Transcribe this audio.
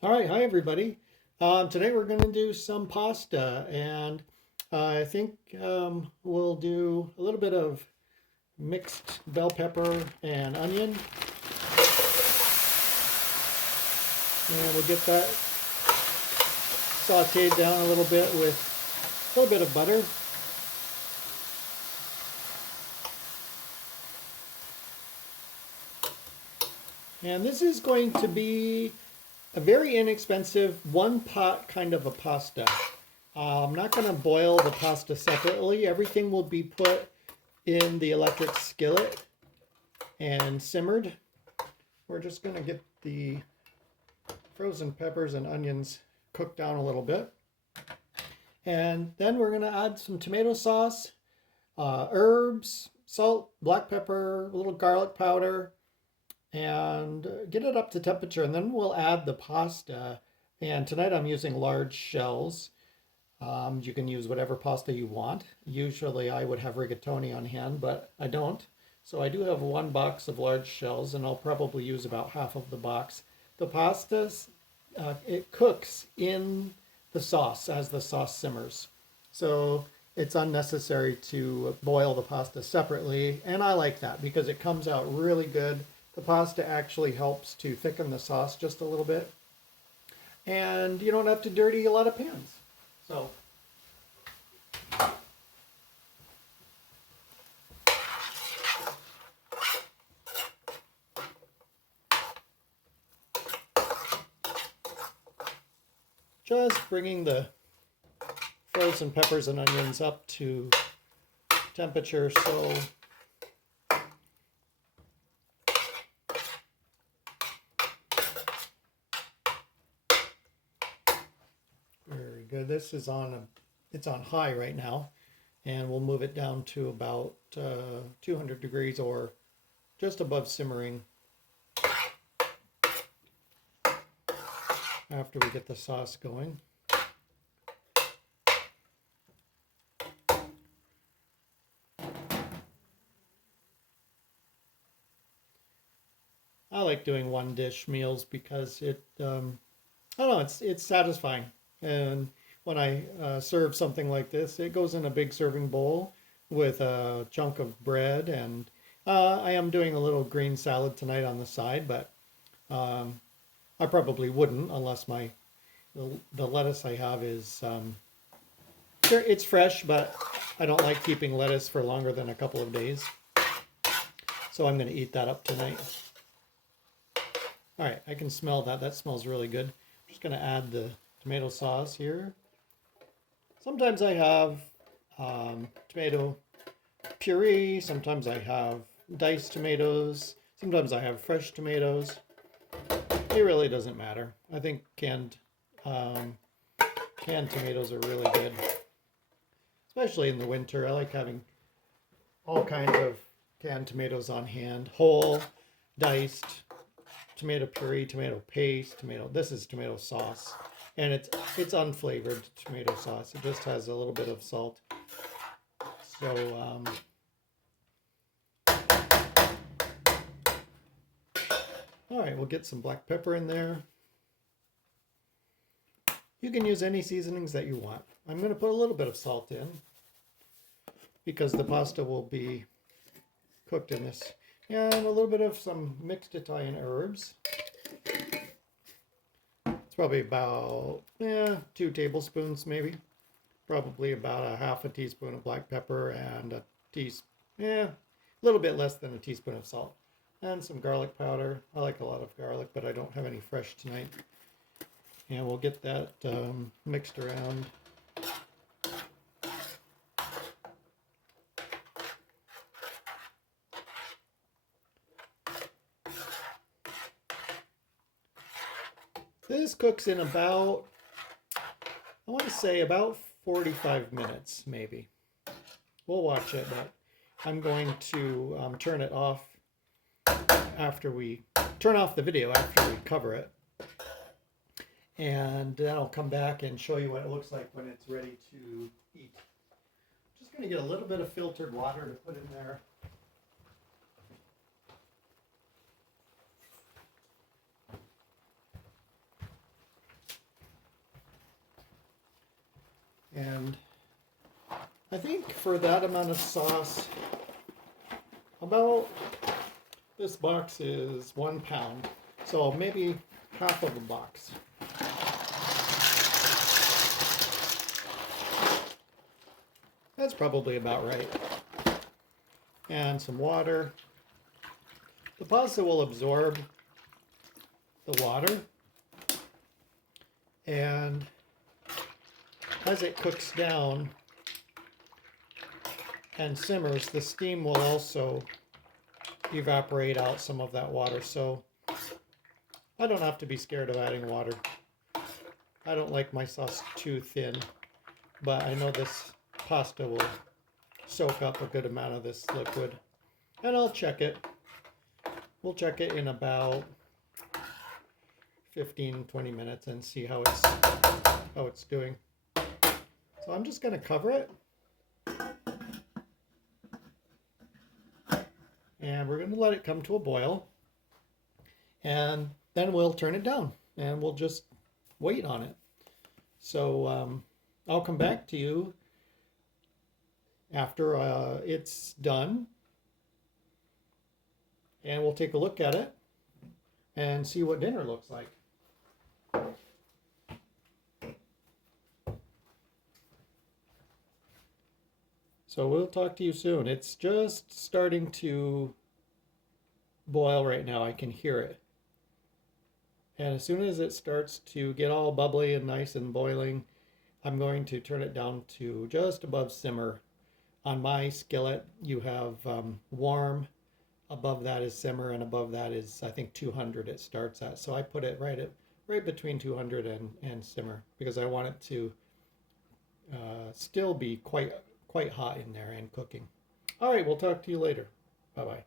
All right, hi everybody. Today we're going to do some pasta, and I think we'll do a little bit of mixed bell pepper and onion, and we'll get that sautéed down a little bit with a little bit of butter. And this is going to be a very inexpensive one pot kind of a pasta. I'm not going to boil the pasta separately. Everything will be put in the electric skillet and simmered. We're just going to get the frozen peppers and onions cooked down a little bit. And then we're going to add some tomato sauce, herbs, salt, black pepper, a little garlic powder, and get it up to temperature. And then we'll add the pasta. And tonight I'm using large shells. You can use whatever pasta you want. Usually I would have rigatoni on hand, but I don't. So I do have one box of large shells, and I'll probably use about half of the box. The pasta, it cooks in the sauce as the sauce simmers. So it's unnecessary to boil the pasta separately, and I like that because it comes out really good. The pasta actually helps to thicken the sauce just a little bit, and you don't have to dirty a lot of pans. So just bringing the frozen peppers and onions up to temperature. So very good. This is it's on high right now, and we'll move it down to about 200 degrees or just above simmering after we get the sauce going. I like doing one dish meals because I don't know, it's satisfying. And when I serve something like this, it goes in a big serving bowl with a chunk of bread, and I am doing a little green salad tonight on the side, but um, I probably wouldn't unless the lettuce I have is sure, it's fresh, but I don't like keeping lettuce for longer than a couple of days. So I'm going to eat that up tonight. All right, I can smell that. That smells really good. I'm just going to add the tomato sauce here. Sometimes I have tomato puree. Sometimes I have diced tomatoes. Sometimes I have fresh tomatoes. It really doesn't matter. I think um, canned tomatoes are really good, especially in the winter. I like having all kinds of canned tomatoes on hand, whole, diced, tomato puree, tomato paste, tomato. This is tomato sauce, and it's unflavored tomato sauce. It just has a little bit of salt. So all right, we'll get some black pepper in there. You can use any seasonings that you want. I'm going to put a little bit of salt in because the pasta will be cooked in this. And a little bit of some mixed Italian herbs. It's probably about 2 tablespoons maybe. Probably about a half a teaspoon of black pepper and a little bit less than a teaspoon of salt. And some garlic powder. I like a lot of garlic, but I don't have any fresh tonight. And we'll get that mixed around. This cooks in about, I want to say about 45 minutes, maybe. We'll watch it, but I'm going to turn it off after we turn off the video after we cover it. And then I'll come back and show you what it looks like when it's ready to eat. Just going to get a little bit of filtered water to put in there. I think for that amount of sauce, about this box is 1 pound. So maybe half of a box. That's probably about right. And some water. The pasta will absorb the water, and as it cooks down and simmers, the steam will also evaporate out some of that water. So I don't have to be scared of adding water. I don't like my sauce too thin, but I know this pasta will soak up a good amount of this liquid. And I'll check it. We'll check it in about 15-20 minutes and see how it's doing. So I'm just going to cover it. And we're going to let it come to a boil. And then we'll turn it down and we'll just wait on it. So I'll come back to you after it's done. And we'll take a look at it and see what dinner looks like. So we'll talk to you soon. It's just starting to boil right now. I can hear it. And as soon as it starts to get all bubbly and nice and boiling, I'm going to turn it down to just above simmer. On my skillet, you have warm, above that is simmer, and above that is, I think, 200 it starts at. So I put it right between 200 and simmer because I want it to still be quite hot in there and cooking. All right, we'll talk to you later. Bye-bye.